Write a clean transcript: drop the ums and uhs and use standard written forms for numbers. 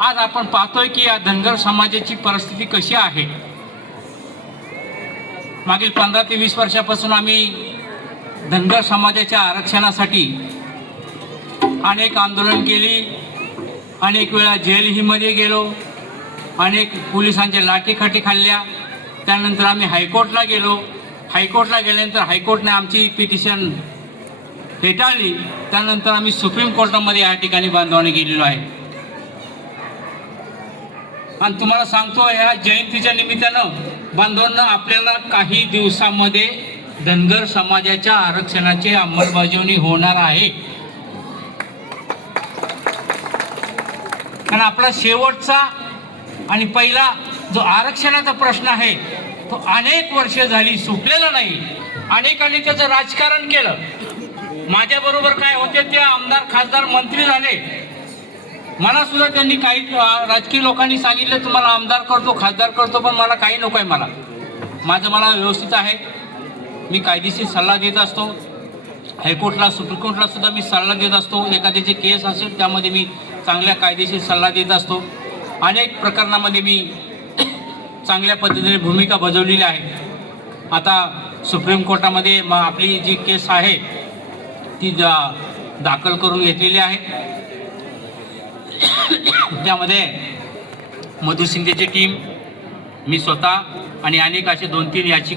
आज आपण पाहतोय की या धनगर समाजाची परिस्थिती कशी आहे। मागील 15 ते 20 वर्षापासून आम्ही धनगर समाजाच्या आरक्षणासाठी अनेक आंदोलन केली, अनेक वेळा जेलही मध्ये गेलो, अनेक पोलिसांच्या लाठीकाठी खाल्ल्या। त्यानंतर आम्ही हायकोर्टला गेलो, हायकोर्टला गेल्यानंतर हायकोर्टने आमची पिटिशन फेटाळली। त्यानंतर आम्ही सुप्रीम कोर्टामध्ये या ठिकाणी बांधवाने गेलेलो आहे। आणि तुम्हाला सांगतो, या जयंतीच्या निमित्तानं बांधवांना आपल्याला काही दिवसांमध्ये धनगर समाजाच्या आरक्षणाची अंमलबजावणी होणार आहे। कारण आपला शेवटचा आणि पहिला जो आरक्षणाचा प्रश्न आहे तो अनेक वर्ष झाली सुटलेला नाही। अनेकांनी त्याचं राजकारण केलं। माझ्याबरोबर काय होते ते आमदार, खासदार, मंत्री झाले। मला सुद्धा त्यांनी काही राजकीय लोकांनी सांगितलं तुम्हाला आमदार करतो, खासदार करतो, पण मला काही नको आहे। मला व्यवस्थित आहे। मी कायदेशीर सल्ला देत असतो। हायकोर्टला, सुप्रीम कोर्टला सुद्धा मी सल्ला देत असतो। एखाद्याचे केस असेल त्यामध्ये मी चांगल्या कायदेशीर सल्ला देत असतो। अनेक प्रकरणामध्ये मी चांगल्या पद्धतीने भूमिका बजावलेली आहे। आता सुप्रीम कोर्टामध्ये आपली जी केस आहे ती दाखल करून घेतलेली आहे। त्यामध्ये मधु शिंदेची टीम, मी स्वतः आणि अनेक असे 2-3 याचिका